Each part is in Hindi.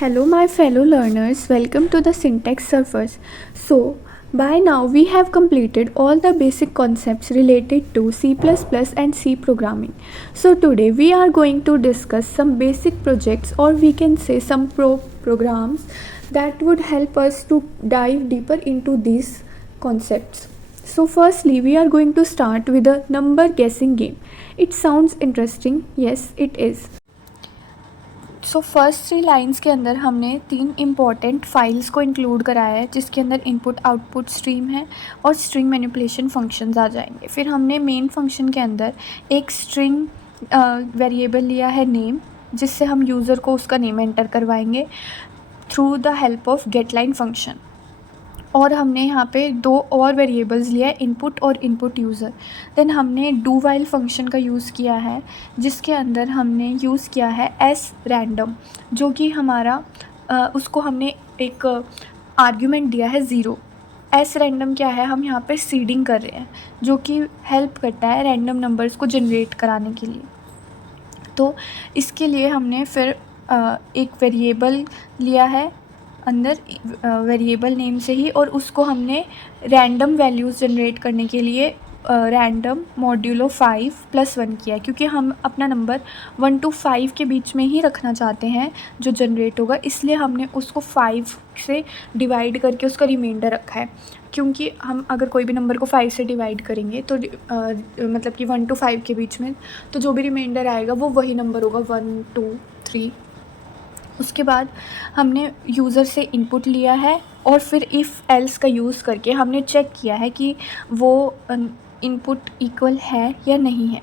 Hello, my fellow learners. Welcome to the Syntax Surfers. So, by now we have completed all the basic concepts related to C++ and C programming. So, today we are going to discuss some basic projects, or we can say some programs that would help us to dive deeper into these concepts. So, firstly, we are going to start with a number guessing game. It sounds interesting. Yes, it is. So first 3 lines के अंदर हमने 3 इम्पॉर्टेंट फाइल्स को इंक्लूड कराया है, जिसके अंदर इनपुट आउटपुट स्ट्रीम है और स्ट्रिंग मैनिपुलेशन फंक्शंस आ जाएंगे. फिर हमने मेन फंक्शन के अंदर एक स्ट्रिंग वेरिएबल लिया है नेम, जिससे हम यूज़र को उसका नेम एंटर करवाएंगे through the help of getline function. और हमने यहाँ पे 2 और वेरिएबल्स लिया है, इनपुट और इनपुट यूज़र. देन हमने डू वाइल फंक्शन का यूज़ किया है, जिसके अंदर हमने यूज़ किया है एस रैंडम, जो कि हमारा उसको हमने एक आर्ग्यूमेंट दिया है 0. एस रैंडम क्या है, हम यहाँ पे सीडिंग कर रहे हैं, जो कि हेल्प करता है रैंडम नंबर्स को जनरेट कराने के लिए. तो इसके लिए हमने फिर एक वेरिएबल लिया है अंदर वेरिएबल नेम से ही, और उसको हमने रैंडम वैल्यूज़ जनरेट करने के लिए रैंडम मॉड्यूलो 5+1 किया है, क्योंकि हम अपना नंबर 1 to 5 के बीच में ही रखना चाहते हैं जो जनरेट होगा. इसलिए हमने उसको 5 से डिवाइड करके उसका रिमाइंडर रखा है, क्योंकि हम अगर कोई भी नंबर को 5 से डिवाइड करेंगे तो मतलब कि 1 to 5 के बीच में, तो जो भी रिमाइंडर आएगा वो वही नंबर होगा 1 2 3. उसके बाद हमने यूज़र से इनपुट लिया है, और फिर इफ़ एल्स का यूज़ करके हमने चेक किया है कि वो इनपुट इक्वल है या नहीं है.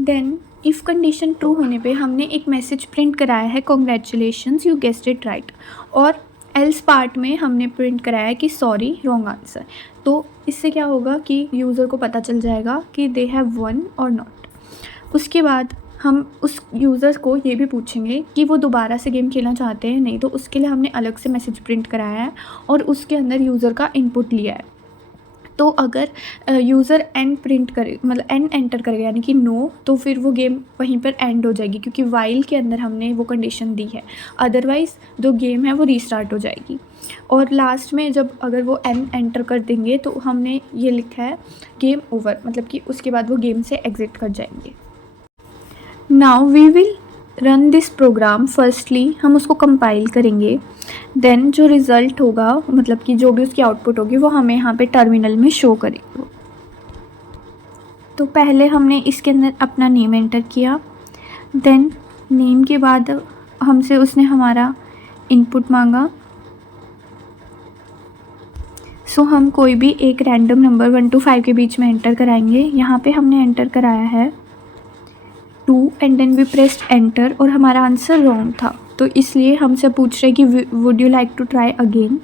देन इफ़ कंडीशन ट्रू होने पे हमने एक मैसेज प्रिंट कराया है, congratulations you guessed it right. और एल्स पार्ट में हमने प्रिंट कराया है कि सॉरी रॉन्ग आंसर. तो इससे क्या होगा कि यूज़र को पता चल जाएगा कि दे हैव वन और नॉट. उसके बाद हम उस यूज़र को ये भी पूछेंगे कि वो दोबारा से गेम खेलना चाहते हैं नहीं, तो उसके लिए हमने अलग से मैसेज प्रिंट कराया है और उसके अंदर यूज़र का इनपुट लिया है. तो अगर यूज़र एन प्रिंट करे, मतलब एन एंटर करेगा यानी कि नो, तो फिर वो गेम वहीं पर एंड हो जाएगी, क्योंकि वाइल के अंदर हमने वो कंडीशन दी है. अदरवाइज़ जो गेम है वो रीस्टार्ट हो जाएगी. और लास्ट में जब अगर वो एन एंटर कर देंगे तो हमने ये लिखा है गेम ओवर, मतलब कि उसके बाद वो गेम से एग्ज़िट कर जाएंगे. Now we will run this program. Firstly हम उसको कंपाइल करेंगे, देन जो रिज़ल्ट होगा, मतलब कि जो भी उसकी आउटपुट होगी, वो हमें यहाँ पे टर्मिनल में शो करेगा. तो पहले हमने इसके अंदर अपना नेम एंटर किया, देन नेम के बाद हमसे उसने हमारा इनपुट मांगा. सो हम कोई भी एक रैंडम नंबर 1 to 5 के बीच में एंटर कराएंगे. यहाँ पे हमने एंटर कराया है 2 and then we pressed enter, और हमारा आंसर रॉन्ग था, तो इसलिए हमसे पूछ रहे कि would you like to try again.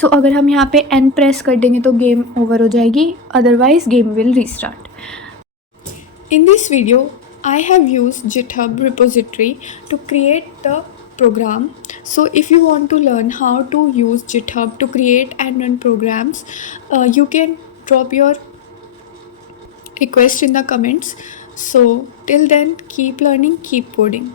So अगर हम यहाँ पे एन प्रेस कर देंगे तो गेम ओवर हो जाएगी, otherwise game will restart. In this video I have used GitHub repository to create the program. So if you want to learn how to use GitHub to create and run programs, you can drop your request in the comments. So till then, keep learning, keep coding.